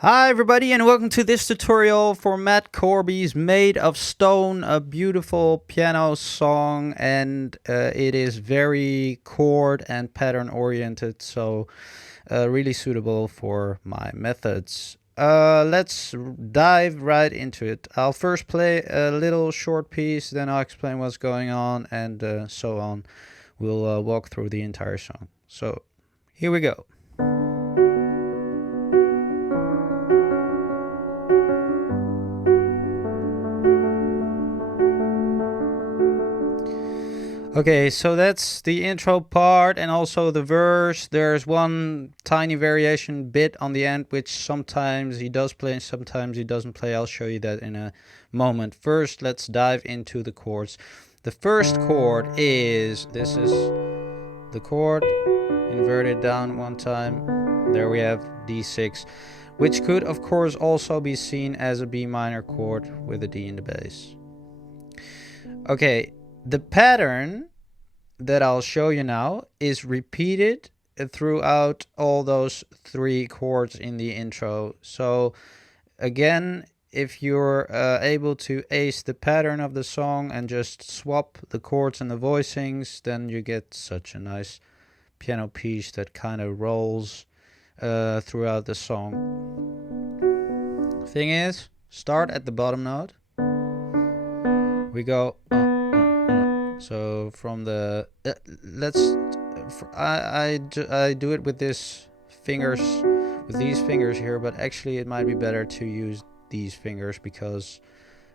Hi everybody and welcome to this tutorial for Matt Corby's Made of Stone, a beautiful piano song, and it is very chord and pattern oriented, so really suitable for my methods. Let's dive right into it. I'll first play a little short piece, then I'll explain what's going on, and so on. We'll walk through the entire song. So here we go. Okay, so that's the intro part and also the verse. There's one tiny variation bit on the end, which sometimes he does play and sometimes he doesn't play. I'll show you that in a moment. First, let's dive into the chords. The first chord is, this is the chord, inverted down one time. There we have D6, which could of course also be seen as a B minor chord with a D in the bass. Okay. The pattern that I'll show you now is repeated throughout all those three chords in the intro. So again, if you're able to ace the pattern of the song and just swap the chords and the voicings, then you get such a nice piano piece that kind of rolls throughout the song. Thing is, start at the bottom note. We go so from the I do it with these fingers here, but actually it might be better to use these fingers because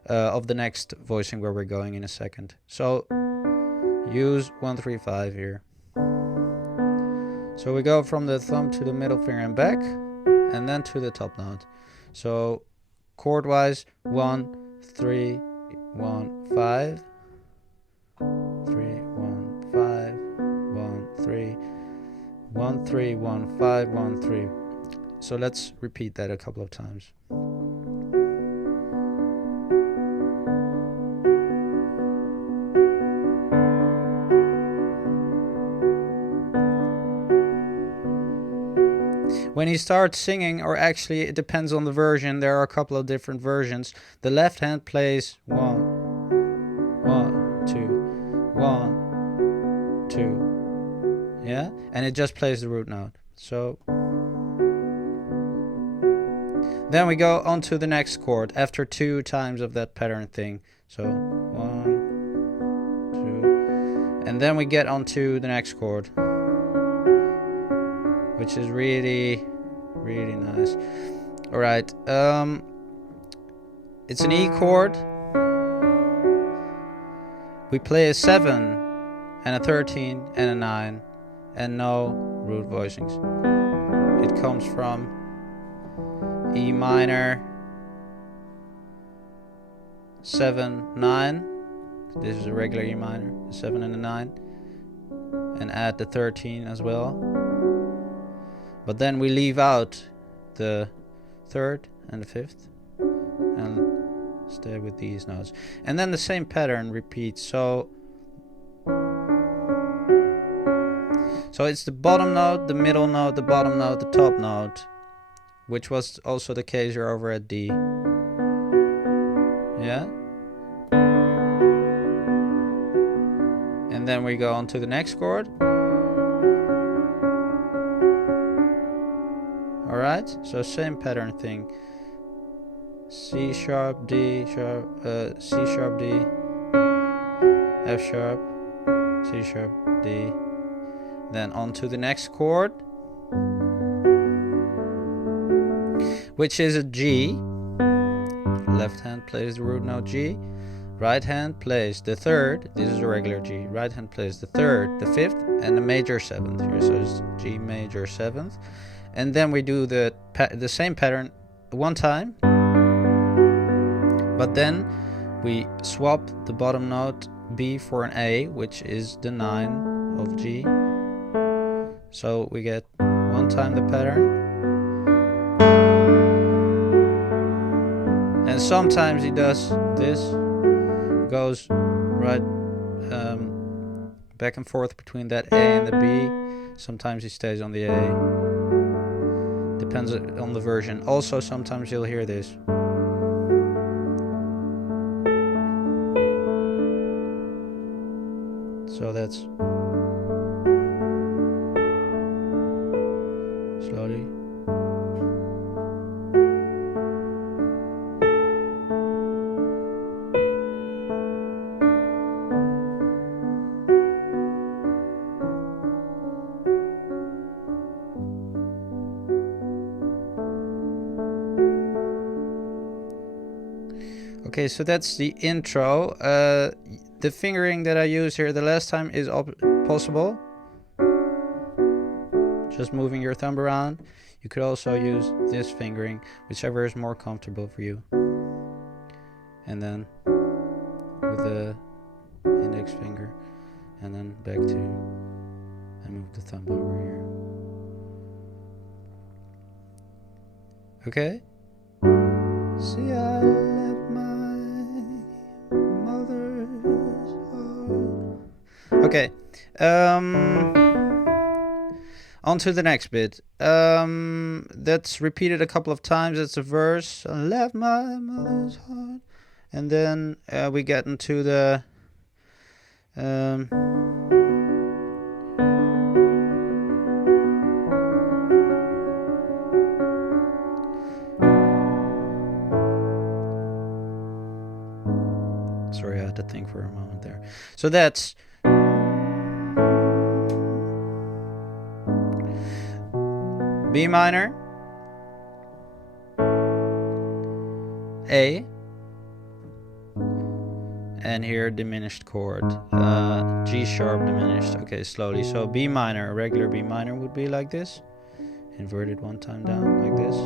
of the next voicing where we're going in a second. So use 1, 3, 5 here. So we go from the thumb to the middle finger and back, and then to the top note. So chord wise, 1, 3, 1, 5. 3, 1, 5, 1, 3, 1, 3, 1, 5, 1, 3. So let's repeat that a couple of times. When he starts singing, or actually it depends on the version, there are a couple of different versions. The left hand plays 1, 1, 2, 1, 2, yeah, and it just plays the root note. So then we go on to the next chord after 2 times of that pattern thing. So 1, 2, and then we get onto the next chord, which is really nice. All right, it's an E chord. We play a 7 and a 13 and a 9 and no root voicings. It comes from E minor 7, 9. This is a regular E minor, a 7 and a 9, and add the 13 as well. But then we leave out the 3rd and the 5th and stay with these notes, and then the same pattern repeats. So it's the bottom note, the middle note, the bottom note, the top note, which was also the case here over at D. Yeah, and then we go on to the next chord. Alright, so same pattern thing. C sharp, D sharp, C sharp, D, F sharp, C sharp, D. Then on to the next chord, which is a G. Left hand plays the root note G. Right hand plays the 3rd. This is a regular G. Right hand plays the 3rd, the 5th, and the major 7th here. So it's G major 7th. And then we do the same pattern one time, but then we swap the bottom note B for an A, which is the 9 of G. So we get one time the pattern, and sometimes he does this, goes right back and forth between that A and the B. Sometimes he stays on the A, Depends on the version. Also, sometimes you'll hear this. So that's slowly. Okay, so that's the intro. The fingering that I used here the last time is possible. Just moving your thumb around. You could also use this fingering, whichever is more comfortable for you. And then with the index finger, and then back to, and move the thumb over here. Okay? See, I left my mother's heart. Okay. On to the next bit. That's repeated a couple of times. It's a verse. I left my mother's heart. And then we get into the sorry, I had to think for a moment there. So that's B minor, A, and here diminished chord, G sharp diminished. Okay, slowly. So B minor, a regular B minor would be like this, inverted one time down like this.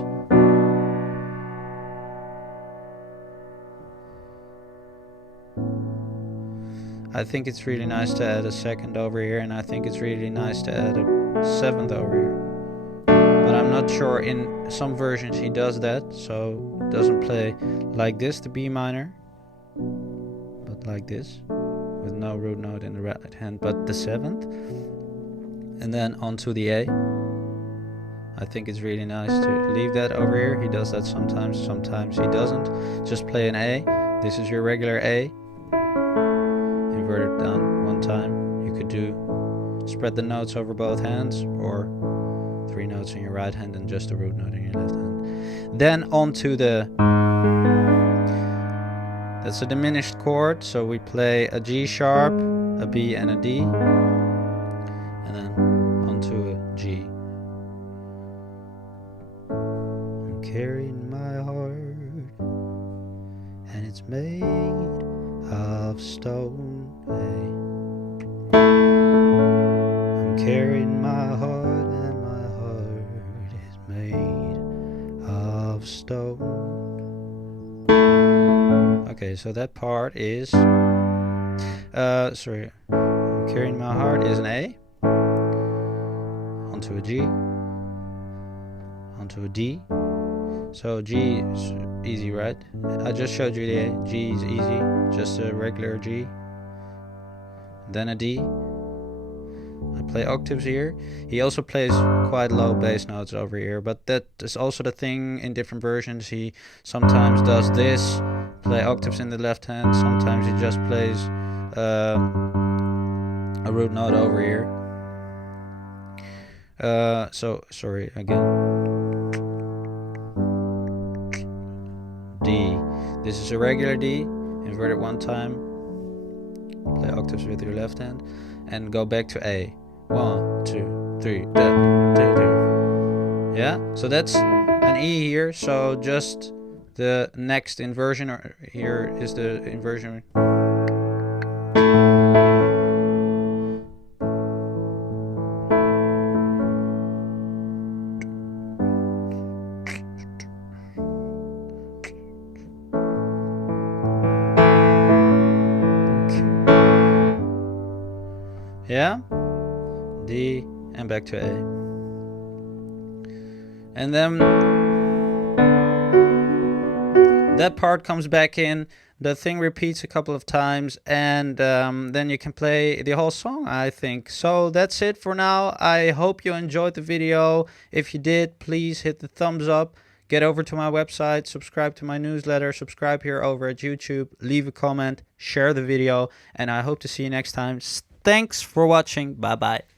I think it's really nice to add a second over here, and I think it's really nice to add a seventh over here. But I'm not sure, in some versions he does that, so it doesn't play like this, the B minor, but like this, with no root note in the right hand, but the seventh. And then onto the A. I think it's really nice to leave that over here. He does that sometimes, sometimes he doesn't. Just play an A. This is your regular A. Invert it down one time. You could do spread the notes over both hands, or 3 notes in your right hand and just a root note in your left hand. Then onto the, that's a diminished chord, so we play a G sharp, a B and a D, and then onto a G. I'm carrying my heart, and it's made of stone. I'm carrying my heart, and my heart is made of stone. Okay, so that part is sorry, I'm carrying my heart is an A, onto a G, onto a D. So G is easy, right? I just showed you the A. G is easy, just a regular G. Then a D. I play octaves here. He also plays quite low bass notes over here, but that is also the thing in different versions. He sometimes does this, play octaves in the left hand. Sometimes he just plays a root note over here. So sorry again. D. This is a regular D, invert it one time, play octaves with your left hand, and go back to A. 1, 2, 3, yeah, so that's an E here, so just the next inversion, or here is the inversion. Yeah, D, and back to A. And then that part comes back in. the thing repeats a couple of times, and then you can play the whole song, I think. So that's it for now. I hope you enjoyed the video. If you did, please hit the thumbs up. Get over to my website, subscribe to my newsletter, subscribe here over at YouTube, leave a comment, share the video, and I hope to see you next time. Thanks for watching. Bye-bye.